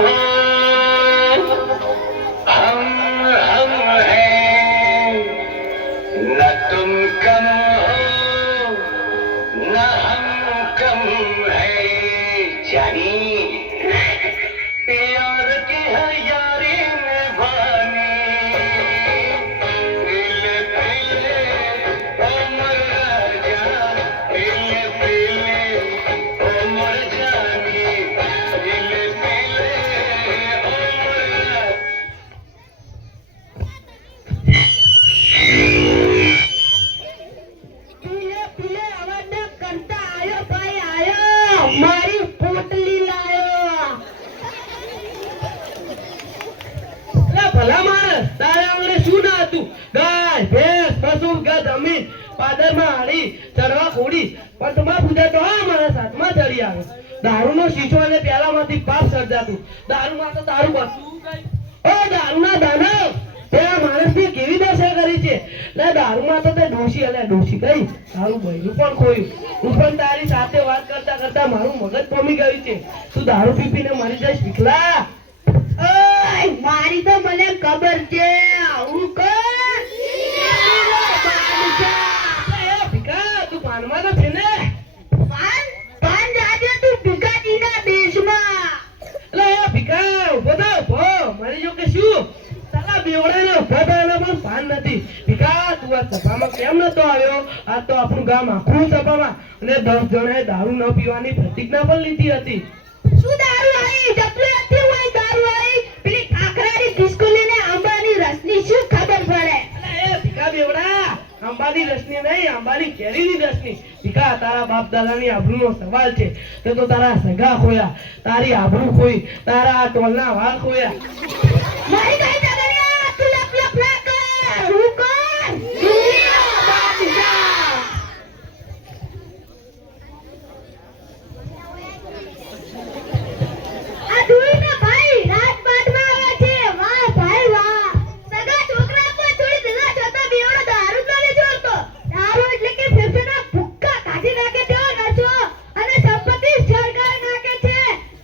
हो, हम हैं, न तुम कम हो न हम कम है। जानी यार की है यारी निभानी, पीले पीले उम्र राजा, पीले पीले उम्र जानी, पीले पीले उम्र। પીલે પીલે અવાજ કરતા આયો ભાઈ આયો, મારી પોટલી લાયો. અલા ભલા માણસ, તારે આંગણે શું ના હતું? ગાય ભેંસ પશુ ગા જમીન પાદરમાં હાડી ચડવા ખોડી, પણ તમારા પૂજા તો હા મારા સાથમાં ચડી આવે. દારૂનો શીશો અને પ્યાલામાંથી પાપ સર્જાતું, દારૂમાં તો દારૂ બધું કઈ. ઓ દારૂના દાનવ, તે આ માણસની કેવી દશા કરી છે? લે દારૂમાં તો તે ડોશી અલ્યા ડોશી કઈ તારું બૈરું પણ ખોયું. હું પણ તારી સાથે વાત કરતા કરતા મારું મગજ પમી ગયું છે. તું દારૂ પીપીને મરી જઈશ વિકલા. ઓય મારી તો મને ખબર છે, આવું કર. ભીખા તું પાનમાં તો છે ને? પાન પાન જાજે તું ભીખાજીના દેશમાં. અલે ભીખા ઉભો તો ઉભો, મરી જો કે શું? તારા બેવડાને ઉભા થવાના પણ ભાન નથી. ભીખા તું આ સભામાં કેમ નતો આવ્યો? આ તો આપણું ગામ આખું સભામાં અને 10 જણાએ દારૂ ન પીવાની પ્રતિજ્ઞા પણ લીધી હતી. શું દારૂ આવી? જપલી હતી હોય દારૂ આવી. પેલી કાકરાની ખિસકોલીને આંબાની રસની શું ખબર પડે? અલે એ ભીખા બેવડા, આંબાની રસની નહીં, આંબાની કેરીની રસની. ભીખા તારા બાપ દાદાની આબરૂનો સવાલ છે. તે તો તારા સગા ખોયા, તારી આબરૂ ખોઈ, તારા ટોલના વાળ ખોયા. મારી કઈ જગન્યા તું લપ લપ ના કર. હું કર દુનિયા બાદશાહ. આ દુનિયા ભાઈ રાજપાટમાં આવે છે. વાહ ભાઈ વાહ. સગા છોકરા પર થોડી સગા જોતા બેવડો દારૂ જ નથી છોડતો. દારૂ એટલે કે ફેફસાના ભૂક્કા કાઢી નાખે તેવો નશો અને સંપત્તિ સરકાર નાખે છે.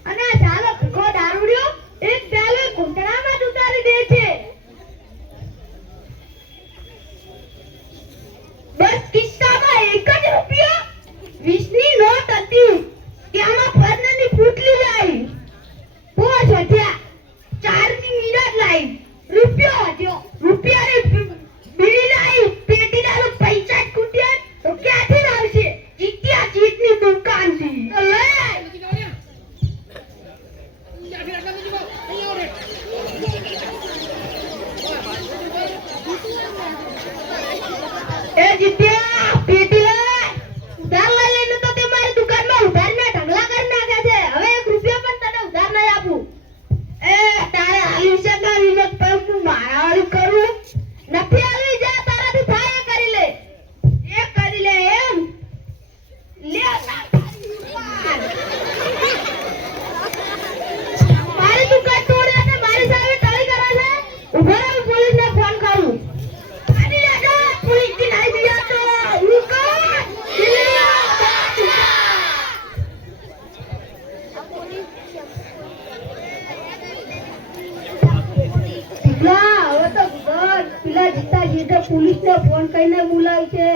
અને આ ચાલો ભૂખો દારૂડિયો એક પ્યાલો ઘૂંટણામાં જ ઉતારી દે છે. બસ કિસ્સામાં એક જ રૂપિયો 20ની નોટ હતી. ત્યાંમાં ફરનાની પુટલી લાવી, પોચ વધ્યા, 4ની મિરર લાવી, રૂપિયો વધ્યો, રૂપિયાની બીડી લાવી, પેટીના પૈસા જ ખૂટ્યા તો ક્યાંથી લાવશે? જીત્યા ચીટની દુકાનથી. લે એ જીત્યા પેટી લે. ઉધાર લઈ લઈને તો તે મારી દુકાનમાં ઉધારના ઢગલા કરી નાખ્યા છે. હવે 1 રૂપિયો પણ તને ઉધાર નહીં આપું. એ તારે આલી છે ના વિનોદ પર હું મારાવાળી કરું નથી આલી. જા તારાથી થાય એ કરી લે, એ કરી લે. એમ લે મારી દુકાન તોડે અને મારી સામે ટળી કરે છે. ઉભો રહો, પોલીસને ફોન કરું. આની લેજો પોલીસથી નહીં દિયા તો હું કર દિલ્હી બાદશાહ. ટીકલા હવે તો બસ પેલા જીતાજી તો પોલીસને ફોન કરીને બોલાવી છે.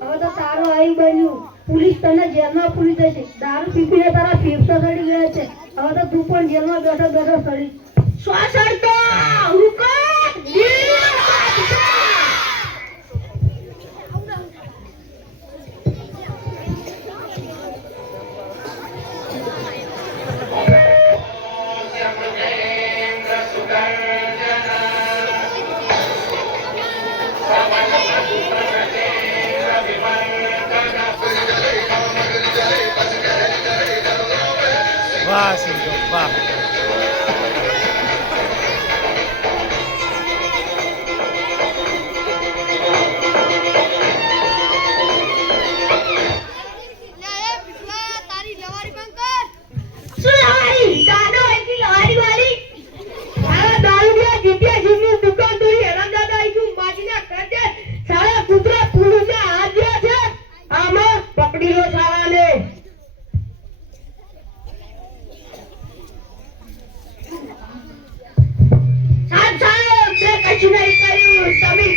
હવે તો તારો આવી બન્યું. પોલીસ તને જેલમાં પૂરી દેશે. દારૂ પીપીને તારા ફેફસા સડી ગયા છે. હવે તો તું પણ જેલમાં બેઠો બેઠો સડી સડતો હું કર દિલ્હી બાદશાહ. વાહ સિંધુ વાહ.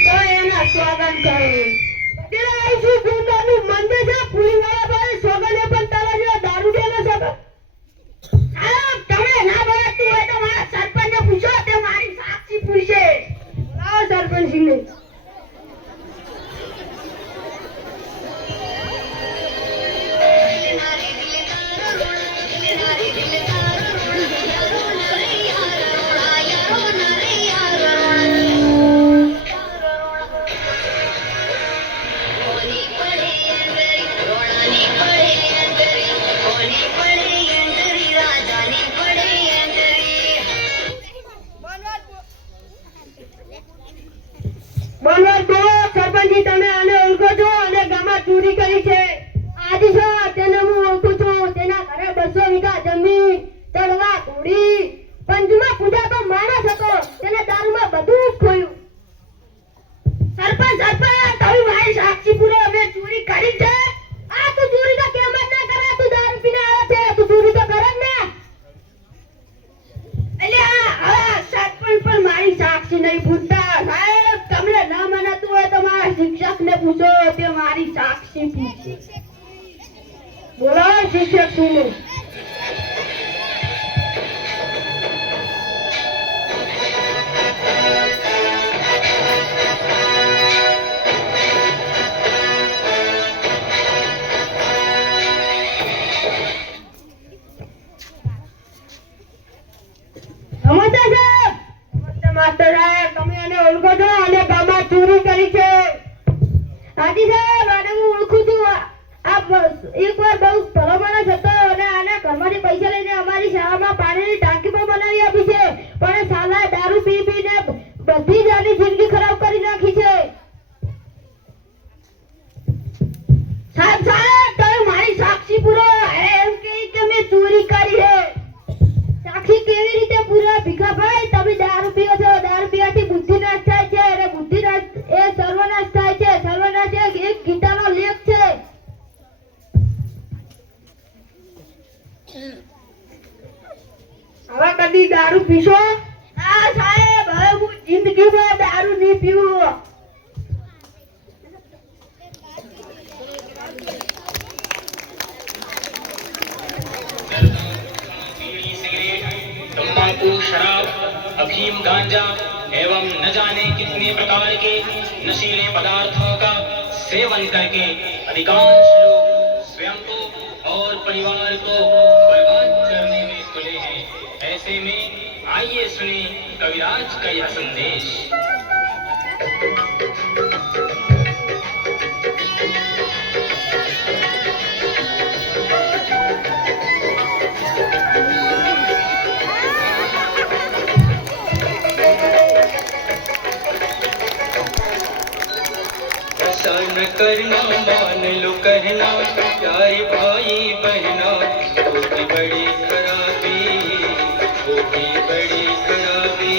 તો એના સ્વાગત કરું. પેલા આઈશું ગુંડાનું મંદિર છે, પુલીવાળા પાસે સોગંદે પણ તારા જેવા દારૂડિયાના સોગંદ. સાહેબ, તમે ના બોલાતું હોય તો મારા સરપંચને પૂછો, તે મારી સાક્ષી પૂછે. લાવો સરપંચને. બોલવા દો સરપંચજી, તમે આને ઓળખો છો અને ગામમાં ચોરી કરી છે. આજે છો તેને હું ઓળખું છું. તેના ઘરે 200 વીઘા જમીન, તળવા ઘોડી, પંચમાં પૂજા તો માણસ હતો, તેને દારૂમાં બધું જ ખોયું. સરપંચ તમે મારી સાક્ષી પૂરો, અમે ચોરી કરી છે. આ તું ચોરી તો કેમ જ ના કરે? તું દારૂ પીને આવે છે, તું ચોરી તો કરે જ ને. અલ્યા સરપંચ પણ મારી સાક્ષી નહીં પૂછતા. સાહેબ, તમને ન મનાતું હોય તો મારા શિક્ષકને પૂછો, તે મારી સાક્ષી પૂછે. બોલો શિક્ષક શું? માસ્ટર સાહેબ, તમે આને ઓળખો છો અને ગામમાં ચોરી કરી છે. હાજી સાહેબ, આને હું ઓળખું છું. આ એકવાર બહુ ભલો માણસ હતો અને આના ઘરમાંથી પૈસા લઈને અમારી શાળામાં પાણીની ટાંકી પણ બનાવી આપી છે, પણ એ સાલા દારૂ પી પીને બધી જ આની જિંદગી ખરાબ કરી નાખી છે. સાહેબ, તમે મારી સાક્ષી પૂરો. એમ કે મેં ચોરી કરી છે. સાક્ષી કેવી રીતે પૂરા? ભીખાભાઈ, તમે દારૂ પીઓ છો. દારૂ પીવાથી બુદ્ધિ નાશ થાય છે અને બુદ્ધિ નાશ એ સર્વનાશ થાય છે. સર્વનાશ એક ગીતાનો લેખ છે. હવે કદી દારૂ પીશો? હા સાહેબ, હવે હું જિંદગીમાં દારૂ નહીં પીવું. तंबाकू, शराब, अफीम, गांजा एवं न जाने कितने प्रकार के नशीले पदार्थों का सेवन करके अधिकांश लोग स्वयं को और परिवार को बर्बाद करने में तुले हैं. ऐसे में आइए सुने कविराज का यह संदेश. ऐसा न करना, मान लो कहना, प्यारे भाई बहना, होगी बड़ी खराबी, होगी बड़ी खराबी.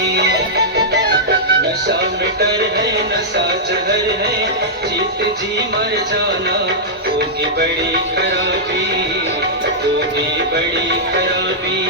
नशा में डर है, नशा जहर है, जीत जी मर जाना, होगी बड़ी खराबी, होगी बड़ी खराबी.